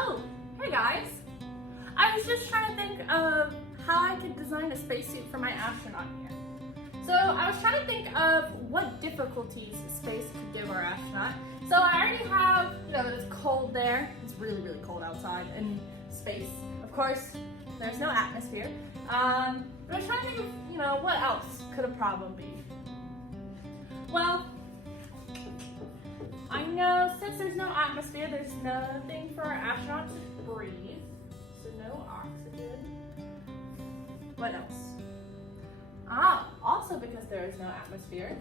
Oh, hey guys. I was just trying to think of how I could design a spacesuit for my astronaut here. So I was trying to think of what difficulties space could give our astronaut. So I already have, that it's cold there. It's really, really cold outside in space. Of course, there's no atmosphere. But I was trying to think of, what else could a problem be? Well, I know since there's no atmosphere, there's nothing for our astronauts to breathe. So no oxygen. What else? Also because there is no atmosphere,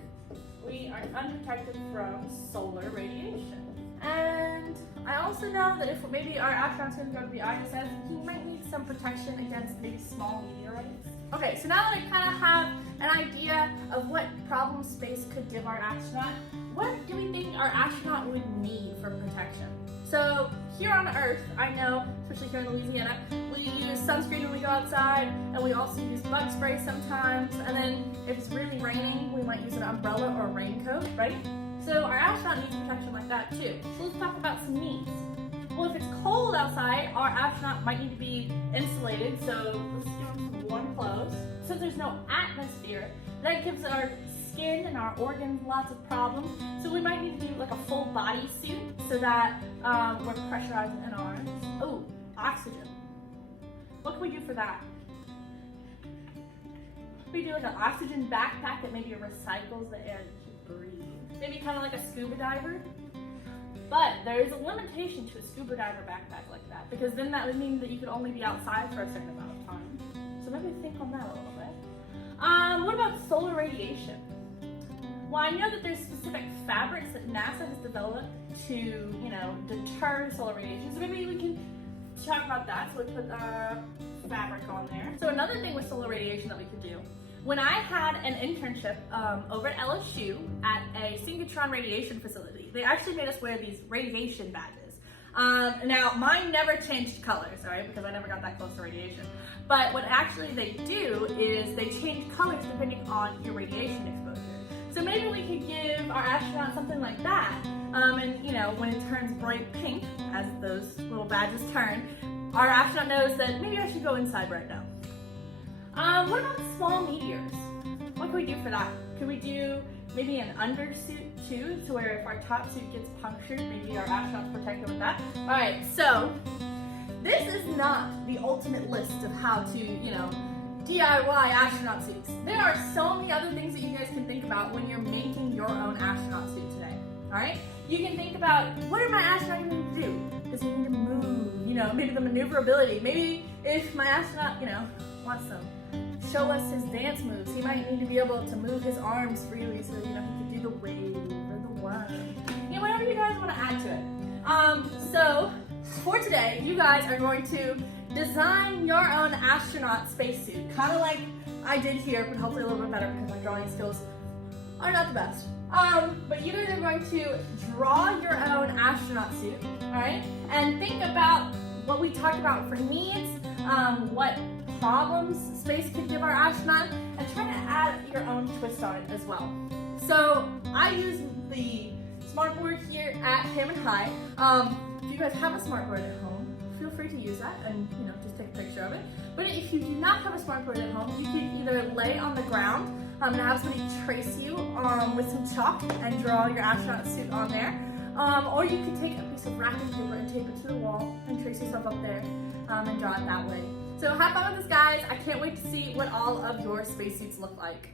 we are unprotected from solar radiation. And I also know that if maybe our astronaut's going to go to the ISS, he might need some protection against maybe small meteorites. Okay, so now that I kind of have an idea of what problem space could give our astronaut, what do we think our astronaut would need for protection? So here on Earth, I know, especially here in Louisiana, we use sunscreen when we go outside, and we also use bug spray sometimes, and then if it's really raining, we might use an umbrella or a raincoat, right? So our astronaut needs protection like that too. So let's talk about some needs. Well, if it's cold outside, our astronaut might need to be insulated, so let's give him some warm clothes. Since there's no atmosphere, that gives our skin and our organs lots of problems. So we might need to do like a full body suit so that we're pressurized in our arms. Oh, oxygen. What can we do for that? We do like an oxygen backpack that maybe recycles the air that you breathe. Maybe kind of like a scuba diver. But there is a limitation to a scuba diver backpack like that, because then that would mean that you could only be outside for a certain amount of time. So maybe think on that a little bit. What about solar radiation? Well, I know that there's specific fabrics that NASA has developed to, deter solar radiation. So maybe we can talk about that. So we put fabric on there. So another thing with solar radiation that we could do, when I had an internship over at LSU at a synchrotron radiation facility, they actually made us wear these radiation badges. Now, mine never changed colors, all right, because I never got that close to radiation. But what actually they do is they change colors depending on your radiation exposure. So maybe we could give our astronaut something like that. And when it turns bright pink, as those little badges turn, our astronaut knows that maybe I should go inside right now. What about small meteors? What can we do for that? Could we do maybe an undersuit too, to where if our top suit gets punctured, maybe our astronaut's protected with that? All right, so this is not the ultimate list of how to, DIY astronaut suits. There are so many other things that you guys can think about when you're making your own astronaut suit today, all right? You can think about, what are my astronaut going to do? Does he need to move? Maybe the maneuverability. Maybe if my astronaut, wants to show us his dance moves, he might need to be able to move his arms freely so, he can do the wave or the worm. Whatever you guys want to add to it. So for today, you guys are going to design your own astronaut spacesuit, kind of like I did here, but hopefully a little bit better because my drawing skills are not the best. But you guys are going to draw your own astronaut suit, all right? And think about what we talked about for needs, what problems space could give our astronaut, and try to add your own twist on it as well. So I use the smartboard here at Hammond High. If you guys have a smartboard at home, feel free to use that and just take a picture of it. But if you do not have a smartboard at home, you can either lay on the ground and have somebody trace you with some chalk and draw your astronaut suit on there. Or you could take a piece of wrapping paper and tape it to the wall and trace yourself up there and draw it that way. So have fun with this, guys. I can't wait to see what all of your spacesuits look like.